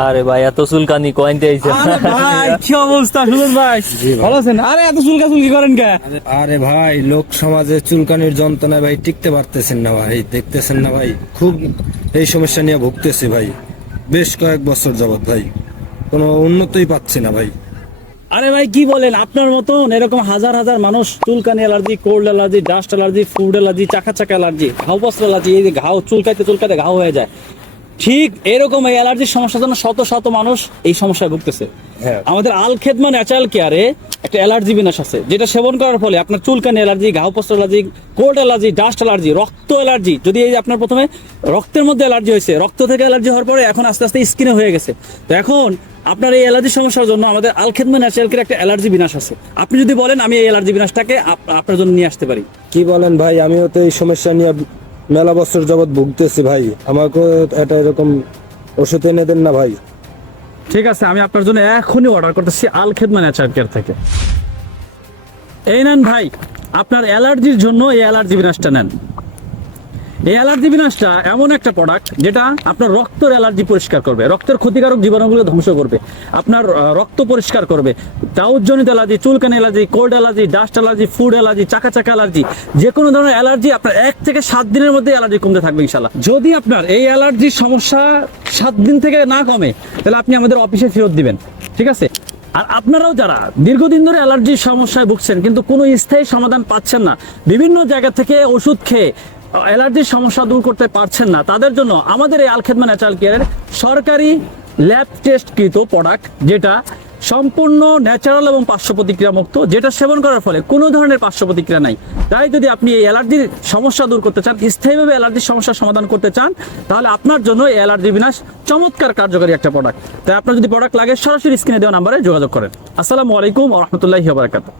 আরে ভাই এত চুলকানি কয়েনতে আইছে। আরে ভাই কি অবস্থা সুজন ভাই? ভালো আছেন? আরে এত চুলকাচুলকি করেন কে? আরে ভাই, লোক সমাজে চুলকানির যন্ত্রণায় ভাই টিকতে পারতেছেন না ভাই, দেখতেছেন না ভাই, খুব এই সমস্যা নিয়ে ভুগতেছি ভাই, বেশ কয়েক বছর যাবত ভাই, কোনো উন্নতিই পাচ্ছি না ভাই। আরে ভাই কি বলেন, আপনার মতন এরকম হাজার হাজার মানুষ চুলকানি allergy, cold allergy, dust allergy, food allergy, চাকা চাকা অ্যালার্জি, ঘাও বস্ত্র অ্যালার্জি, এই যে ঘাও চুলকাইতে চুলকাইতে ঘাও হয়ে যায়, ঠিক এরকম এই অ্যালার্জির সমস্যার জন্য শত শত মানুষ এই সমস্যায় ভুগতেছে। হ্যাঁ। আমাদের আল খেদমা ন্যাচারাল কেয়ারে একটা অ্যালার্জি বিনাশ আছে, যেটা সেবন করার ফলে আপনার চুলকানি অ্যালার্জি, ঘাও বস্ত্র allergy, cold allergy, dust allergy, রক্ত অ্যালার্জি, যদি এই যে আপনার প্রথমে রক্তের মধ্যে অ্যালার্জি হয়েছে, রক্ত থেকে অ্যালার্জি হওয়ার পরে এখন আস্তে আস্তে স্কিনে হয়ে গেছে, তো এখন আপনার এই অ্যালার্জি সমস্যার জন্য আমাদের আল খেদমা ন্যাচারাল কেয়ারে একটা অ্যালার্জি বিনাশ আছে। আপনি যদি বলেন আমি এই অ্যালার্জি বিনাশটাকে আপনার জন্য নিয়ে আসতে পারি। কি বলেন ভাই, আমিও তো এই সমস্যা নিয়ে মেলা বছর যাবত ভুগতেছি ভাই, আমাকেও এটা এরকম ওষুধ এনে দেন না ভাই। ঠিক আছে, আমি আপনার জন্য এখনই অর্ডার করতেছি আল খেদমা ন্যাচারাল কেয়ার থেকে। এই নেন ভাই, আপনার অ্যালার্জির জন্য এই অ্যালার্জি বিনাশটা নেন। এই অ্যালার্জি বিনাশটা এমন একটা প্রোডাক্ট যেটা আপনার রক্তের অ্যালার্জি পরিষ্কার করবে, রক্তের ক্ষতিকারক জীবাণুগুলো ধ্বংস করবে, আপনার রক্ত পরিষ্কার করবে। দাউদজনিত অ্যালার্জি, চুলকানি allergy, cold allergy, dust allergy, food allergy, চাকা চাকা অ্যালার্জি, যে কোনো ধরনের অ্যালার্জি আপনার 1 থেকে 7 দিনের মধ্যে অ্যালার্জি কমতে থাকবে ইনশাল্লাহ। যদি আপনার এই অ্যালার্জির সমস্যা 7 দিন থেকে না কমে, তাহলে আপনি আমাদের অফিসে ফেরত দিবেন, ঠিক আছে? আর আপনারাও যারা দীর্ঘদিন ধরে অ্যালার্জির সমস্যায় ভুগছেন কিন্তু কোনো স্থায়ী সমাধান পাচ্ছেন না, বিভিন্ন জায়গা থেকে ওষুধ খেয়ে অ্যালার্জির সমস্যা দূর করতে পারছেন না, তাদের জন্য আমাদের এই আল খেদমা ন্যাচারাল কেয়ারের সরকারি ল্যাব টেস্টকৃত প্রোডাক্ট, যেটা সম্পূর্ণ ন্যাচারাল এবং পার্শ্ব প্রতিক্রিয়া মুক্ত, যেটা সেবন করার ফলে কোনো ধরনের পার্শ্ব প্রতিক্রিয়া নাই। তাই যদি আপনি এই অ্যালার্জির সমস্যা দূর করতে চান, স্থায়ীভাবে অ্যালার্জির সমস্যার সমাধান করতে চান, তাহলে আপনার জন্য এই অ্যালার্জি বিনাশ চমৎকার কার্যকরী একটা প্রোডাক্ট। তাই আপনার যদি প্রোডাক্ট লাগে সরাসরি স্ক্রিনে দেওয়া নাম্বারে যোগাযোগ করেন। আসসালামু আলাইকুম ওয়া রাহমাতুল্লাহি ওয়া বারাকাতুহু।